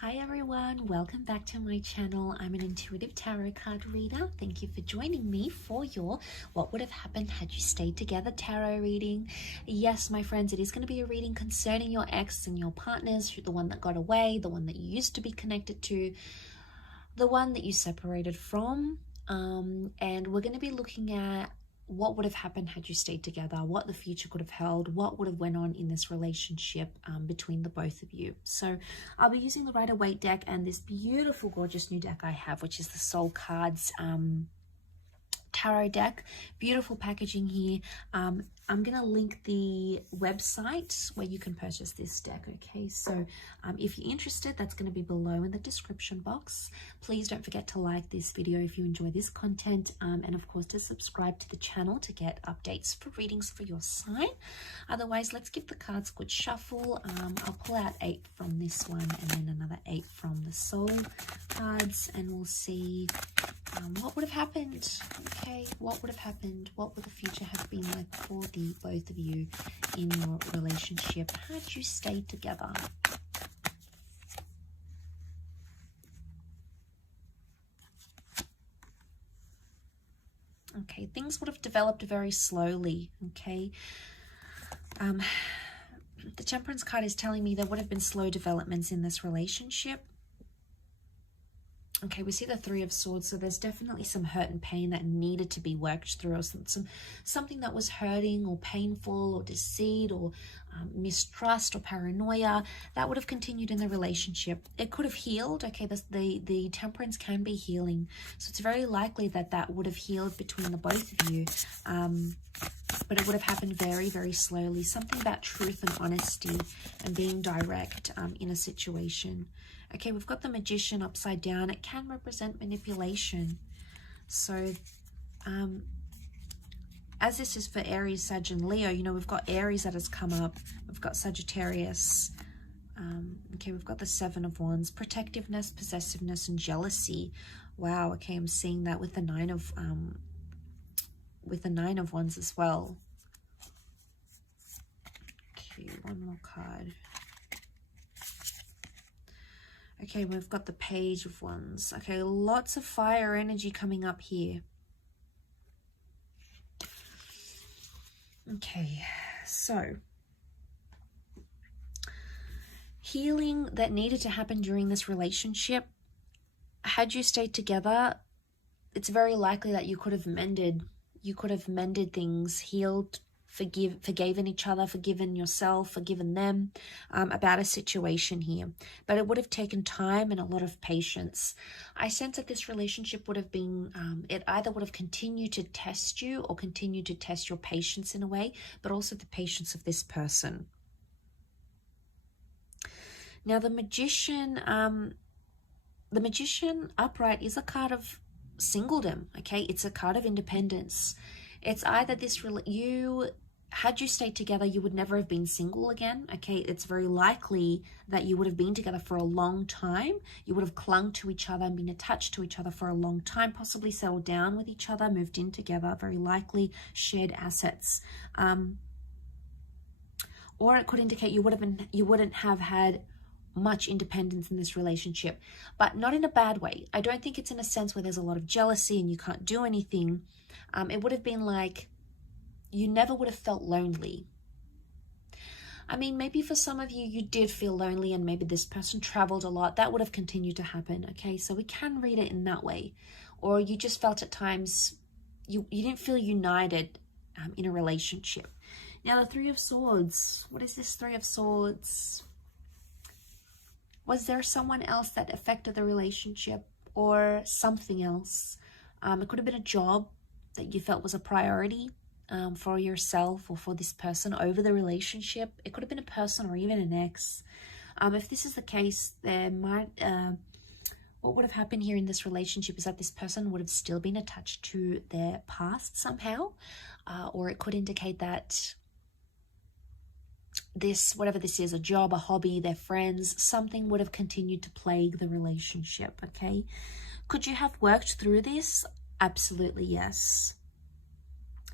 Hi everyone, welcome back to my channel. I'm an intuitive tarot card reader. Thank you for joining me for your What Would Have Happened Had You Stayed Together tarot reading. Yes, my friends, it is going to be a reading concerning your ex and your partners, the one that got away, the one that you used to be connected to, the one that you separated from. And we're going to be looking at what would have happened had you stayed together, what the future could have held, what would have went on in this relationship between the both of you. So I'll be using the Rider-Waite deck and this beautiful, gorgeous new deck I have, which is the Soul Cards tarot deck. Beautiful packaging here. I'm gonna link the website where you can purchase this deck. Okay, so if you're interested, that's going to be below in the description box. Please don't forget to like this video if you enjoy this content, and of course to subscribe to the channel to get updates for readings for your sign. Otherwise, let's give the cards a good shuffle. I'll pull out 8 from this one and then another 8 from the Soul cards, and we'll see what would have happened. Okay, what would have happened? What would the future have been like for the both of you in your relationship had you stayed together? Okay, things would have developed very slowly. Okay, the Temperance card is telling me there would have been slow developments in this relationship. Okay, we see the Three of Swords, so there's definitely some hurt and pain that needed to be worked through, or something that was hurting or painful or deceit or mistrust or paranoia that would have continued in the relationship. It could have healed. Okay, the Temperance can be healing, so it's very likely that that would have healed between the both of you, but it would have happened very, very slowly. Something about truth and honesty and being direct in a situation. Okay, we've got the Magician upside down. It can represent manipulation. So, as this is for Aries, Sag, and Leo, you know, we've got Aries that has come up. We've got Sagittarius. Okay, we've got the Seven of Wands. Protectiveness, possessiveness, and jealousy. Wow, okay, I'm seeing that with the Nine of Wands as well. Okay, one more card. Okay, we've got the Page of Wands. Okay, lots of fire energy coming up here. Okay, so healing that needed to happen during this relationship. Had you stayed together, it's very likely that you could have mended things, healed, forgiven each other, forgiven yourself, forgiven them about a situation here. But it would have taken time and a lot of patience. I sense that this relationship would have been, it either would have continued to test you or continued to test your patience in a way, but also the patience of this person. Now the Magician upright is a card of singledom. Okay, it's a card of independence. It's either this, had you stayed together, you would never have been single again. Okay, it's very likely that you would have been together for a long time. You would have clung to each other and been attached to each other for a long time, possibly settled down with each other, moved in together, very likely shared assets. Or it could indicate you wouldn't have had much independence in this relationship, but not in a bad way. I don't think it's in a sense where there's a lot of jealousy and you can't do anything. It would have been like you never would have felt lonely. I mean, maybe for some of you, you did feel lonely and maybe this person traveled a lot. That would have continued to happen. Okay, so we can read it in that way. Or you just felt at times you didn't feel united in a relationship. Now the Three of Swords. What is this Three of Swords? Was there someone else that affected the relationship or something else? It could have been a job that you felt was a priority for yourself or for this person over the relationship. It could have been a person or even an ex. If this is the case, there might, what would have happened here in this relationship is that this person would have still been attached to their past somehow, or it could indicate that this, whatever this is, a job, a hobby, their friends, something would have continued to plague the relationship. Okay, could you have worked through this? Absolutely yes.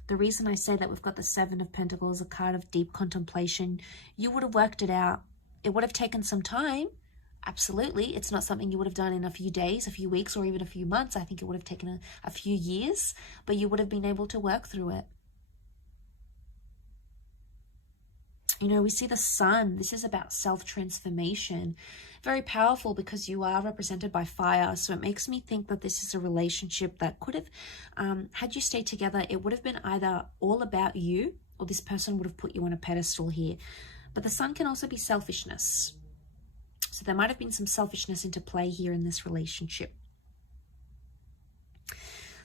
The reason I say that we've got the Seven of Pentacles, a card of deep contemplation, you would have worked it out. It would have taken some time, Absolutely. It's not something you would have done in a few days, a few weeks, or even a few months. I think it would have taken a few years, but you would have been able to work through it. You know, we see the sun. This is about self-transformation. Very powerful because you are represented by fire. So it makes me think that this is a relationship that could have, had you stayed together, it would have been either all about you or this person would have put you on a pedestal here. But the sun can also be selfishness. So there might have been some selfishness into play here in this relationship.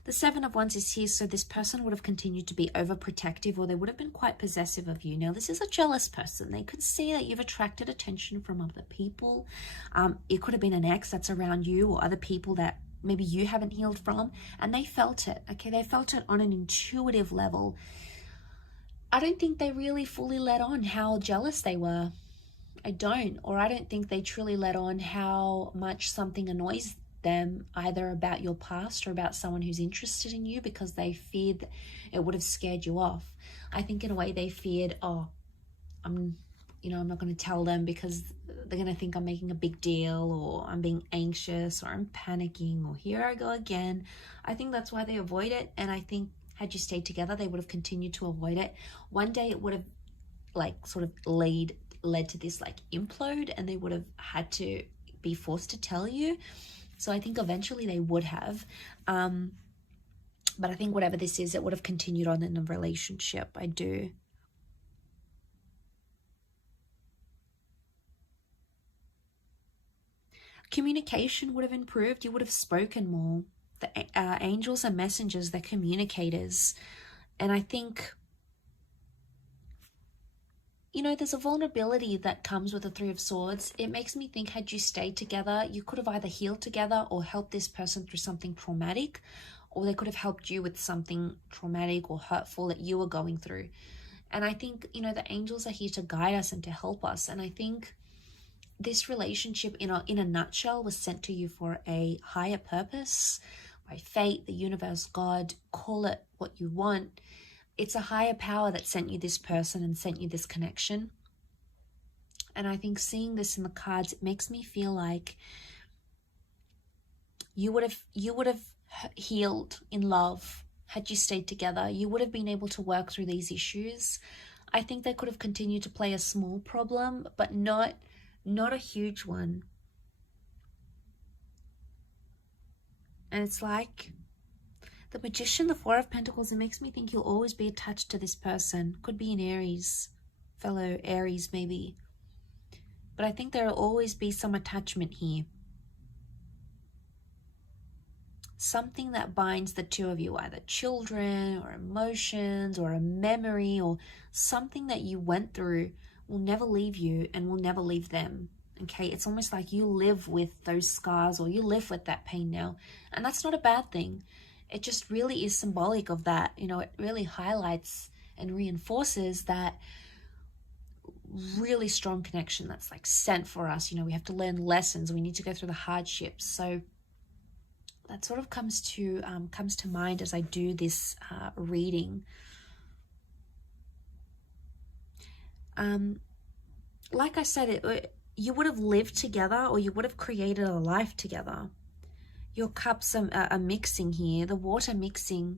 The Seven of Wands is here, so this person would have continued to be overprotective, or they would have been quite possessive of you. Now, this is a jealous person. They could see that you've attracted attention from other people. It could have been an ex that's around you or other people that maybe you haven't healed from, and they felt it, okay? They felt it on an intuitive level. I don't think they really fully let on how jealous they were. I don't think they truly let on how much something annoys them, either about your past or about someone who's interested in you, because they feared that it would have scared you off. I think in a way they feared, oh, I'm not going to tell them because they're going to think I'm making a big deal, or I'm being anxious, or I'm panicking, or here I go again. I think that's why they avoid it. And I think had you stayed together, they would have continued to avoid it. One day it would have sort of led to this implode, and they would have had to be forced to tell you. So I think eventually they would have, but I think whatever this is, it would have continued on in a relationship. I do. Communication would have improved. You would have spoken more. The angels are messengers, they're communicators. And I think, you know, there's a vulnerability that comes with the Three of Swords. It makes me think, had you stayed together, you could have either healed together or helped this person through something traumatic, or they could have helped you with something traumatic or hurtful that you were going through. And I think, you know, the angels are here to guide us and to help us. And I think this relationship in a nutshell was sent to you for a higher purpose, by fate, the universe, God, call it what you want. It's a higher power that sent you this person and sent you this connection. And I think seeing this in the cards, it makes me feel like you would have healed in love had you stayed together. You would have been able to work through these issues. I think they could have continued to play a small problem, but not a huge one. And it's like the Magician, the Four of Pentacles, it makes me think you'll always be attached to this person. Could be an Aries, fellow Aries maybe. But I think there'll always be some attachment here. Something that binds the two of you, either children or emotions or a memory or something that you went through will never leave you and will never leave them. Okay, it's almost like you live with those scars, or you live with that pain now. And that's not a bad thing. It just really is symbolic of that. You know, it really highlights and reinforces that really strong connection that's sent for us. You know, we have to learn lessons. We need to go through the hardships. So that sort of comes to mind as I do this reading. Like I said, you would have lived together, or you would have created a life together. Your cups are mixing here, the water mixing.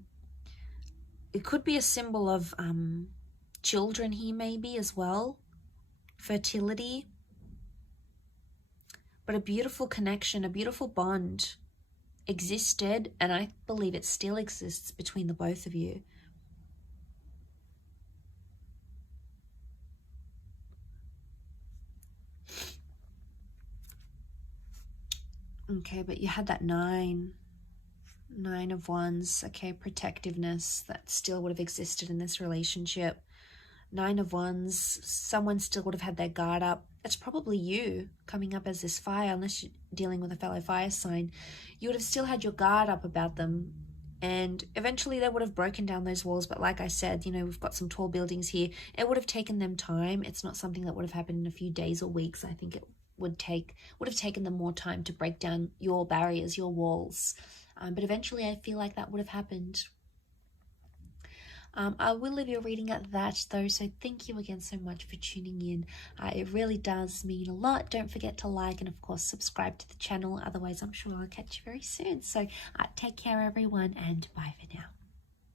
It could be a symbol of children here maybe as well, fertility. But a beautiful connection, a beautiful bond existed, and I believe it still exists between the both of you. Okay, but you had that nine of Wands. Okay, protectiveness that still would have existed in this relationship. Nine of Wands, someone still would have had their guard up. It's probably you coming up as this fire, unless you're dealing with a fellow fire sign. You would have still had your guard up about them, and eventually they would have broken down those walls. But like I said, you know, we've got some tall buildings here. It would have taken them time. It's not something that would have happened in a few days or weeks. I think it would have taken them more time to break down your barriers, your walls. But eventually I feel like that would have happened. I will leave your reading at that though, so thank you again so much for tuning in. It really does mean a lot. Don't forget to like and of course subscribe to the channel, otherwise I'm sure I'll catch you very soon. So take care everyone, and bye for now.